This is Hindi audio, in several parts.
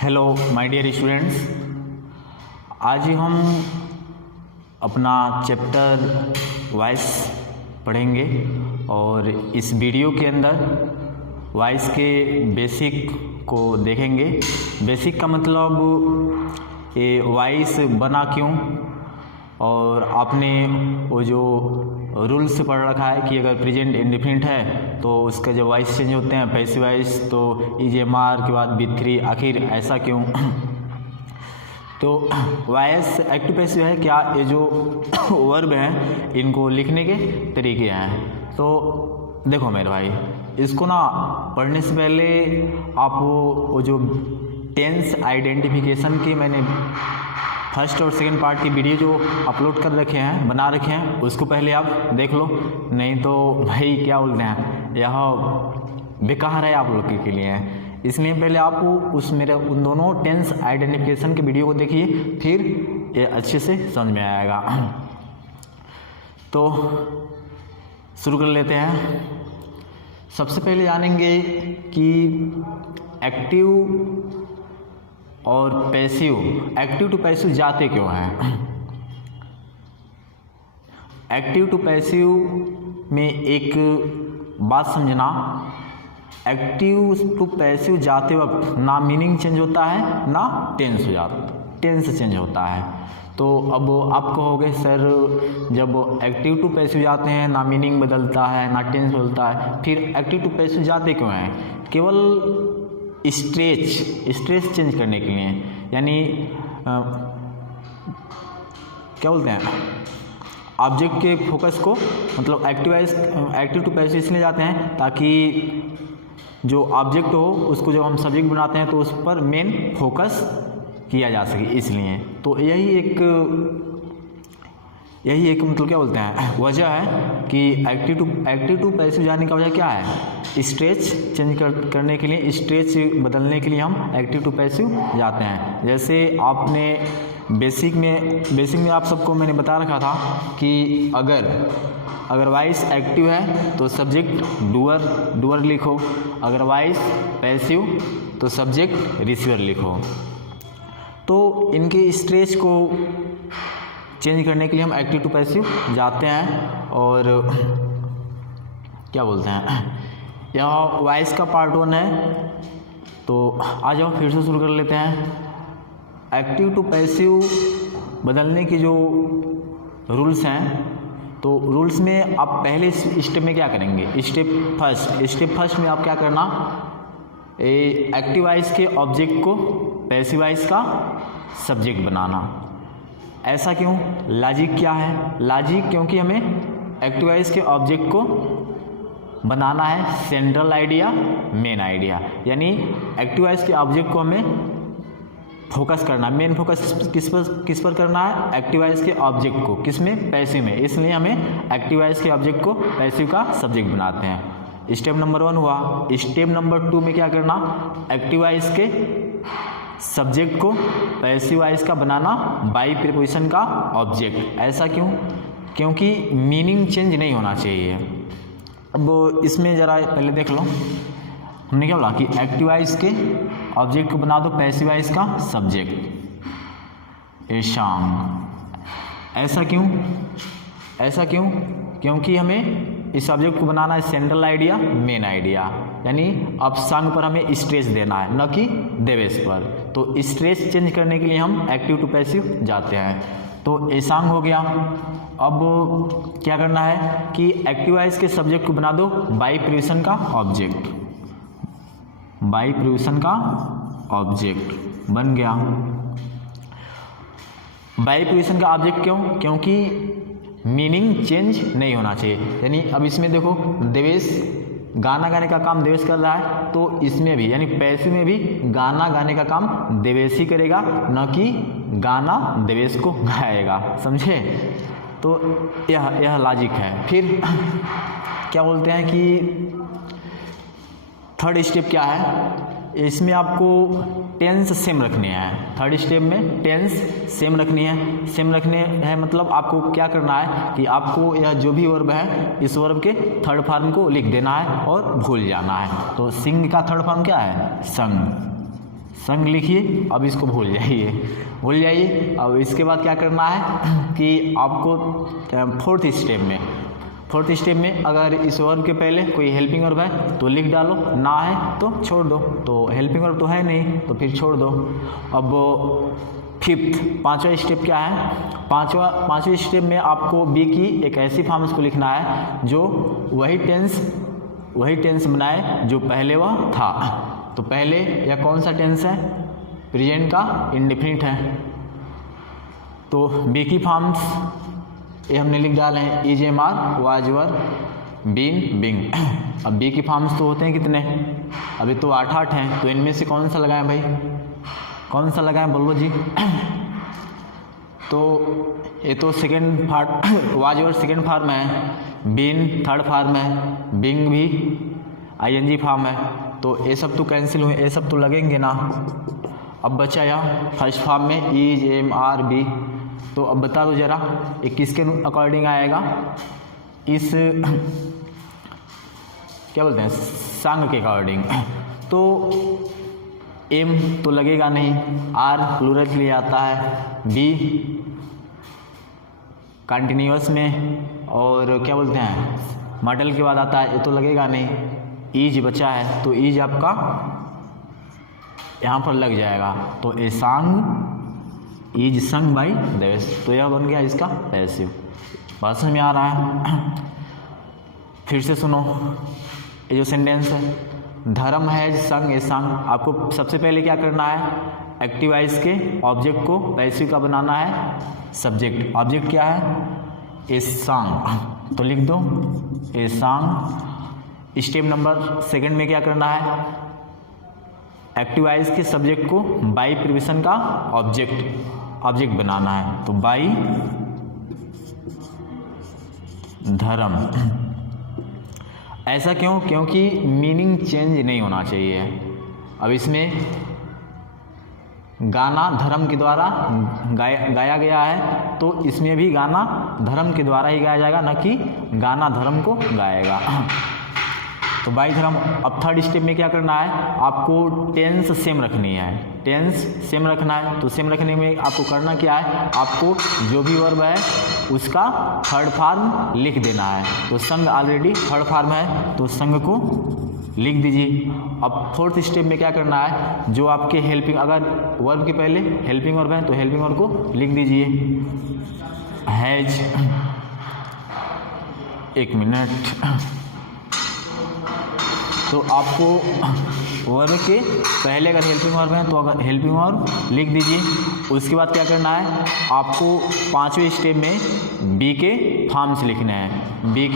हेलो माय डियर स्टूडेंट्स, आज ही हम अपना चैप्टर वॉइस पढ़ेंगे और इस वीडियो के अंदर वॉइस के बेसिक को देखेंगे। बेसिक का मतलब ये वॉइस बना क्यों, और आपने वो जो रूल्स पढ़ रखा है कि अगर प्रेजेंट इंडेफिनिट है तो उसका जो वॉइस चेंज होते हैं पैसिव वॉइस, तो EGMR के बाद B3, आखिर ऐसा क्यों। तो वॉइस एक्टिव पैसिव है क्या, ये जो वर्ब हैं इनको लिखने के तरीके हैं। तो देखो मेरे भाई, इसको ना पढ़ने से पहले आप वो जो टेंस आइडेंटिफिकेशन के मैंने फर्स्ट और सेकंड पार्ट की वीडियो जो अपलोड कर रखे हैं, बना रखे हैं, उसको पहले आप देख लो, नहीं तो भाई क्या बोलते हैं, यह बेकार है आप लोग के लिए। इसलिए पहले आप उस मेरे उन दोनों टेंस आइडेंटिफिकेशन के वीडियो को देखिए, फिर ये अच्छे से समझ में आएगा। तो शुरू कर लेते हैं। सबसे पहले जानेंगे कि एक्टिव और पैसिव, एक्टिव टू पैसिव जाते क्यों हैं। एक्टिव टू पैसिव में एक बात समझना, एक्टिव टू पैसिव जाते वक्त ना मीनिंग चेंज होता है ना टेंस चेंज होता है। तो अब आप कहोगे सर जब एक्टिव टू पैसिव जाते हैं ना मीनिंग बदलता है ना टेंस बदलता है, फिर एक्टिव टू पैसिव जाते क्यों हैं। केवल स्ट्रेच चेंज करने के लिए, यानी क्या बोलते हैं, ऑब्जेक्ट के फोकस को, मतलब एक्टिव टू पैसिव इसलिए जाते हैं ताकि जो ऑब्जेक्ट हो उसको जब हम सब्जेक्ट बनाते हैं तो उस पर मेन फोकस किया जा सके, इसलिए। तो यही एक मतलब क्या बोलते हैं वजह है कि एक्टिव टू पैसिव जाने का वजह क्या है, स्ट्रेच चेंज करने के लिए, स्ट्रेच बदलने के लिए हम एक्टिव टू पैसिव जाते हैं। जैसे आपने बेसिक में आप सबको मैंने बता रखा था कि अगर वॉइस एक्टिव है तो सब्जेक्ट डूअर लिखो, अगर वॉइस पैसिव तो सब्जेक्ट रिसीवर लिखो। तो इनके स्ट्रेच को चेंज करने के लिए हम एक्टिव टू पैसिव जाते हैं। और क्या बोलते हैं, यह वॉइस का पार्ट 1 है। तो आ जाओ फिर से शुरू कर लेते हैं। एक्टिव टू पैसिव बदलने की जो रूल्स हैं, तो रूल्स में आप पहले स्टेप में क्या करेंगे, स्टेप फर्स्ट में आप क्या करना, एक्टिव वॉइस के ऑब्जेक्ट को पैसिव वॉइस का सब्जेक्ट बनाना। ऐसा क्यों, लॉजिक क्या है, लॉजिक क्योंकि हमें एक्टिव वॉइस के ऑब्जेक्ट को बनाना है सेंट्रल आइडिया मेन आइडिया, यानी एक्टिव वॉइस के ऑब्जेक्ट को हमें फोकस करना, मेन फोकस किस पर करना है, एक्टिव वॉइस के ऑब्जेक्ट को, किस में, पैसिव में। इसलिए हमें एक्टिव वॉइस के ऑब्जेक्ट को पैसिव का सब्जेक्ट बनाते हैं। स्टेप नंबर 1 हुआ। स्टेप नंबर 2 में क्या करना, एक्टिव वॉइस के सब्जेक्ट को पैसिव वॉइस का बनाना बाई प्रीपोजिशन का ऑब्जेक्ट। ऐसा क्यों, क्योंकि मीनिंग चेंज नहीं होना चाहिए। अब इसमें ज़रा पहले देख लो, हमने क्या बोला कि एक्टिव वॉइस के ऑब्जेक्ट को बना दो पैसिव वॉइस का सब्जेक्ट, ऐसा क्यों, क्योंकि हमें इस सब्जेक्ट को बनाना है सेंट्रल आइडिया मेन आइडिया, यानी अब सांग पर हमें स्ट्रेस देना है न कि देवेश पर। तो स्ट्रेस चेंज करने के लिए हम एक्टिव टू पैसिव जाते हैं। तो ए सांग हो गया। अब क्या करना है कि एक्टिव वॉइस के सब्जेक्ट को बना दो बाई प्रीपोजिशन का ऑब्जेक्ट, बाई प्रीपोजिशन का ऑब्जेक्ट बन गया। बाई प्रीपोजिशन का ऑब्जेक्ट क्यों, क्योंकि मीनिंग चेंज नहीं होना चाहिए। यानी अब इसमें देखो, देवेश गाना गाने का काम देवेश कर रहा है, तो इसमें भी यानी पैसिव में भी गाना गाने का काम देवेश ही करेगा, न कि गाना देवेश को गाएगा, समझे। तो यह लॉजिक है। फिर क्या बोलते हैं कि थर्ड स्टेप क्या है, इसमें आपको टेंस सेम रखने हैं। थर्ड स्टेप में टेंस सेम रखनी है। सेम रखने हैं मतलब आपको क्या करना है कि आपको यह जो भी वर्ब है इस वर्ब के थर्ड फॉर्म को लिख देना है और भूल जाना है। तो सिंग का थर्ड फॉर्म क्या है? संग। संग लिखिए, अब इसको भूल जाइए। अब इसके बाद क्या करना है कि आपको फोर्थ स्टेप में अगर इस वर्ब के पहले कोई हेल्पिंग वर्ब है तो लिख डालो, ना है तो छोड़ दो। तो हेल्पिंग वर्ब तो है नहीं तो फिर छोड़ दो। अब फिफ्थ पांचवा स्टेप क्या है? पांचवें स्टेप में आपको बी की एक ऐसी फॉर्म्स को लिखना है जो वही टेंस बनाए जो पहले वह था। तो पहले यह कौन सा टेंस है? प्रेजेंट का इंडेफिनिट है। तो बी की फॉर्म्स ये हमने लिख डाले हैं, is, am, are, was, were, been, being. अब बी की फॉर्म्स तो होते हैं कितने? अभी तो 8 हैं। तो इनमें से कौन सा लगाएं भाई? कौन सा लगाएं बोलो जी? तो ये तो second part was, were second form है, बीन थर्ड फॉर्म है, बिंग भी आईएनजी फॉर्म है। तो ये सब तो कैंसिल हुए, ये सब तो लगेंगे ना। अब बचा यह फर्स्ट फॉर्म में इज, एम, आर, बी। तो अब बता दो जरा ये किसके अकॉर्डिंग आएगा? इस क्या बोलते हैं संग के अकॉर्डिंग। तो एम तो लगेगा नहीं, आर प्लूरल के लिए आता है, बी कंटिन्यूअस में, और क्या बोलते हैं मॉडल के बाद आता है, ये तो लगेगा नहीं। ईज बचा है तो ईज आपका यहाँ पर लग जाएगा। तो ए सांग इज संग बाई देवेश। तो यह बन गया इसका पैसिव। बात समझ में आ रहा है? फिर से सुनो ये जो सेंटेंस है, धर्म है संग ए संग। आपको सबसे पहले क्या करना है? एक्टिवाइज के ऑब्जेक्ट को पैसिव का बनाना है सब्जेक्ट। ऑब्जेक्ट क्या है? ए सांग। तो लिख दो ए सांग। स्टेप नंबर सेकंड में क्या करना है? एक्टिवाइज के सब्जेक्ट को बाई प्रिविशन का ऑब्जेक्ट बनाना है। तो बाई धर्म। ऐसा क्यों? क्योंकि मीनिंग चेंज नहीं होना चाहिए। अब इसमें गाना धर्म के द्वारा गाया गया है तो इसमें भी गाना धर्म के द्वारा ही गाया जाएगा, न कि गाना धर्म को गाएगा। तो बाई धर्म। अब थर्ड स्टेप में क्या करना है? आपको टेंस सेम रखनी है। टेंस सेम रखना है। तो सेम रखने में आपको करना क्या है? आपको जो भी वर्ब है उसका थर्ड फॉर्म लिख देना है। तो संग ऑलरेडी थर्ड फॉर्म है तो संग को लिख दीजिए। अब फोर्थ स्टेप में क्या करना है? जो आपके हेल्पिंग, अगर वर्ब के पहले हेल्पिंग वर्ब है तो हेल्पिंग वर्ब को लिख दीजिए। हैज, एक मिनट। तो आपको वर्ब के पहले अगर हेल्पिंग वर्ब है तो अगर हेल्पिंग वर्ब लिख दीजिए। उसके बाद क्या करना है? आपको पांचवें स्टेप में बी के फॉर्म्स लिखने हैं। बी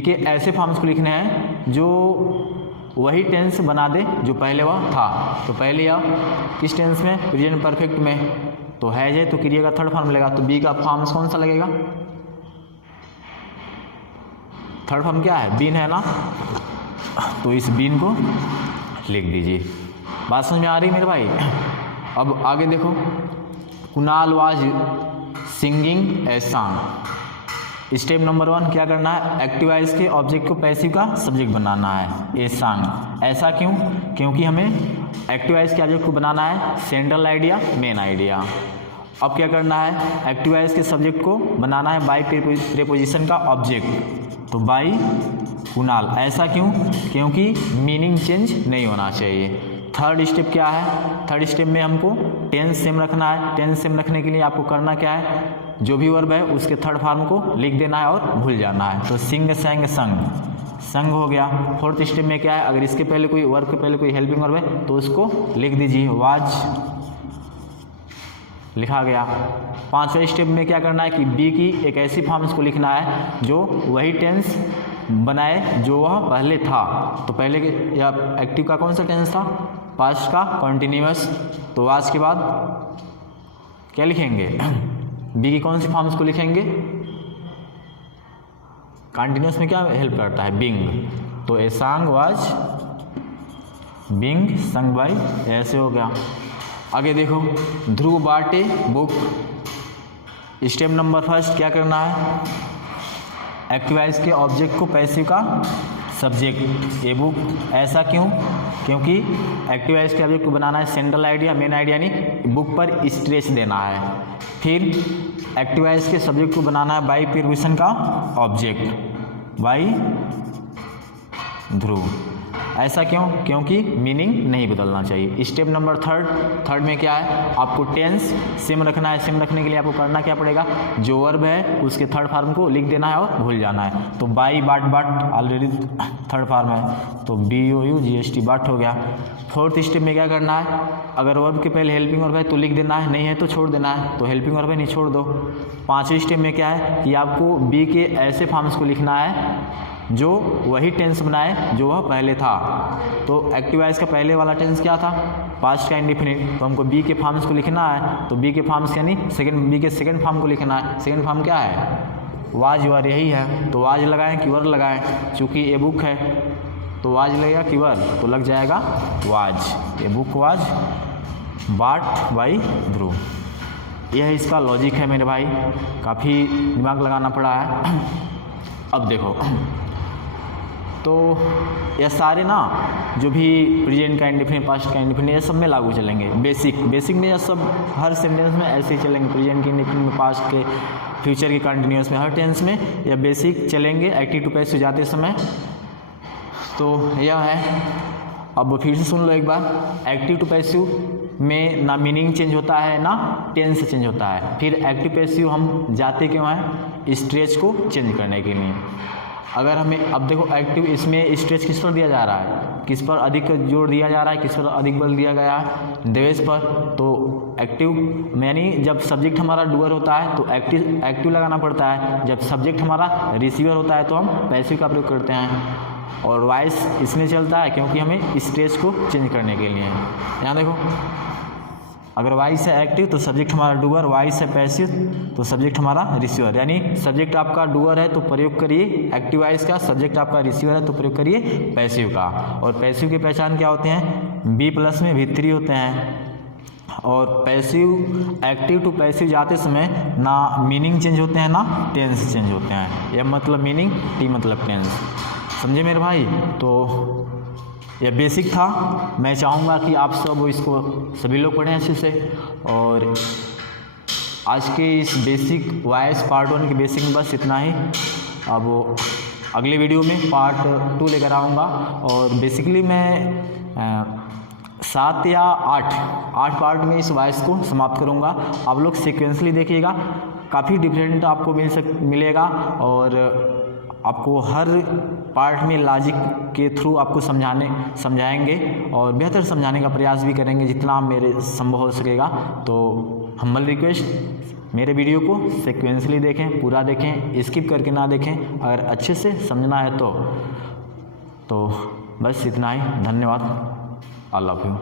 के ऐसे फॉर्म्स को लिखने हैं जो वही टेंस बना दे जो पहले वह था। तो पहले यह किस टेंस में? प्रेजेंट परफेक्ट में। तो है तो क्रिया का थर्ड फॉर्म लगेगा। तो बी का फॉर्म्स कौन सा लगेगा? थर्ड फॉर्म क्या है? बीन है ना। तो इस बीन को लिख दीजिए। बात समझ में आ रही मेरे भाई? अब आगे देखो, Kunal was singing a song. Step number 1 क्या करना है? एक्टिवाइज के ऑब्जेक्ट को पैसिव का सब्जेक्ट बनाना है, ए सॉन्ग। ऐसा क्यों? क्योंकि हमें एक्टिवाइज के ऑब्जेक्ट को बनाना है सेंट्रल आइडिया, मेन आइडिया। अब क्या करना है? एक्टिवाइज के सब्जेक्ट को बनाना है बाई प्रीपोजिशन का ऑब्जेक्ट। तो बाई कुणाल। ऐसा क्यों? क्योंकि मीनिंग चेंज नहीं होना चाहिए। थर्ड स्टेप क्या है? थर्ड स्टेप में हमको टेंस सेम रखना है। टेंस सेम रखने के लिए आपको करना क्या है? जो भी वर्ब है उसके थर्ड फॉर्म को लिख देना है और भूल जाना है। तो सिंग, सेंग, संग हो गया। फोर्थ स्टेप में क्या है? अगर इसके पहले कोई वर्ब के पहले कोई हेल्पिंग वर्ब है तो उसको लिख दीजिए, वाज लिखा गया। पांचवें स्टेप में क्या करना है कि बी की एक ऐसी फॉर्म्स को लिखना है जो वही टेंस बनाए जो वह पहले था। तो पहले के या एक्टिव का कौन सा टेंस था? पास्ट का कॉन्टिन्यूअस। तो वाज के बाद क्या लिखेंगे? बी की कौन सी फॉर्म्स को लिखेंगे? कॉन्टिन्यूअस में क्या हेल्प करता है? बिंग। तो a song was being sung by, ऐसे हो गया। आगे देखो, Dhruv bought a book. Step number first क्या करना है, एक्टिवाइज के ऑब्जेक्ट को पैसिव का सब्जेक्ट ए बुक। ऐसा क्यों, क्योंकि एक्टिवाइज के ऑब्जेक्ट को बनाना है सेंट्रल आइडिया, मेन आइडिया नहीं, बुक पर स्ट्रेच देना है। फिर एक्टिवाइज के सब्जेक्ट को बनाना है बाई प्रिपोजिशन का ऑब्जेक्ट, बाई ध्रुव। ऐसा क्यों, क्योंकि मीनिंग नहीं बदलना चाहिए। स्टेप नंबर थर्ड में क्या है, आपको टेंस सेम रखना है। सेम रखने के लिए आपको करना क्या पड़ेगा, जो वर्ब है उसके थर्ड फॉर्म को लिख देना है और भूल जाना है। तो बाई बाट, बाट ऑलरेडी थर्ड फॉर्म है, तो BOUGST बाट हो गया। फोर्थ स्टेप में क्या करना है, अगर वर्ब के पहले हेल्पिंग वर्ब है तो लिख देना है, नहीं है तो छोड़ देना है। तो हेल्पिंग वर्ब है, नहीं छोड़ दो। पाँचवें स्टेप में क्या है कि आपको बी के ऐसे फॉर्म्स को लिखना है जो वही टेंस बनाए जो वह पहले था। तो एक्टिवाइज का पहले वाला टेंस क्या था, पास्ट का इंडिफिनिट। तो हमको बी के फॉर्म्स को लिखना है, तो बी के फॉर्म्स यानी बी के सेकंड फॉर्म को लिखना है। सेकंड फॉर्म क्या है, वाज वर, यही है। तो वाज लगाएं कि वर लगाएं, चूँकि ए बुक है तो वाज लगेगा कि वर, तो लग जाएगा was. A book was bought by Dhruv. यह इसका लॉजिक है मेरे भाई, काफ़ी दिमाग लगाना पड़ा है। अब देखो, तो ये सारे ना जो भी प्रेजेंट का इंडिफिनिट, पास्ट का इंडिफिनिट, ये सब में लागू चलेंगे। बेसिक में ये सब हर सेंटेंस में ऐसे ही चलेंगे। प्रेजेंट के इंडिफिनिट में, पास्ट के, फ्यूचर के कंटिन्यूअस में, हर टेंस में ये बेसिक चलेंगे एक्टिव टू पैसिव जाते समय। तो यह है। अब फिर से सुन लो एक बार, एक्टिव टू पैसिव में ना मीनिंग चेंज होता है ना टेंस चेंज होता है। फिर एक्टिव पैसिव हम जाते क्यों हैं, स्ट्रेच को चेंज करने के लिए। अगर हमें, अब देखो एक्टिव, इसमें स्ट्रेच किस पर दिया जा रहा है, किस पर अधिक जोर दिया जा रहा है, किस पर अधिक बल दिया गया है, देवेश पर। तो एक्टिव यानी जब सब्जेक्ट हमारा डूअर होता है तो एक्टिव लगाना पड़ता है। जब सब्जेक्ट हमारा रिसीवर होता है तो हम पैसिव का प्रयोग करते हैं। और वॉइस इसमें चलता है क्योंकि हमें स्ट्रेच को चेंज करने के लिए। यहाँ देखो, अगर वॉइस है एक्टिव तो सब्जेक्ट हमारा डूअर, वॉइस है पैसिव तो सब्जेक्ट हमारा रिसीवर। यानी सब्जेक्ट आपका डूअर है तो प्रयोग करिए एक्टिव वॉइस का, सब्जेक्ट आपका रिसीवर है तो प्रयोग करिए पैसिव का। और पैसिव की पहचान क्या होते हैं, B+ में V3 होते हैं। और पैसिव, एक्टिव टू पैसिव जाते समय ना मीनिंग चेंज होते हैं ना टेंस चेंज होते हैं। M मतलब मीनिंग, T मतलब टेंस। समझे मेरे भाई। तो यह बेसिक था। मैं चाहूँगा कि आप सब इसको सभी लोग पढ़ें अच्छे से। और आज के इस बेसिक वॉइस पार्ट 1 के बेसिक में बस इतना ही। अब अगले वीडियो में पार्ट 2 लेकर आऊँगा। और बेसिकली मैं 7 या 8 पार्ट में इस वॉइस को समाप्त करूँगा। आप लोग सीक्वेंसली देखिएगा, काफ़ी डिफरेंट आपको मिलेगा। और आपको हर पार्ट में लॉजिक के थ्रू आपको समझाएंगे और बेहतर समझाने का प्रयास भी करेंगे जितना मेरे संभव हो सकेगा। तो हम्बल रिक्वेस्ट, मेरे वीडियो को सीक्वेंसली देखें, पूरा देखें, स्किप करके ना देखें। अगर अच्छे से समझना है तो बस इतना ही। धन्यवाद। I love you.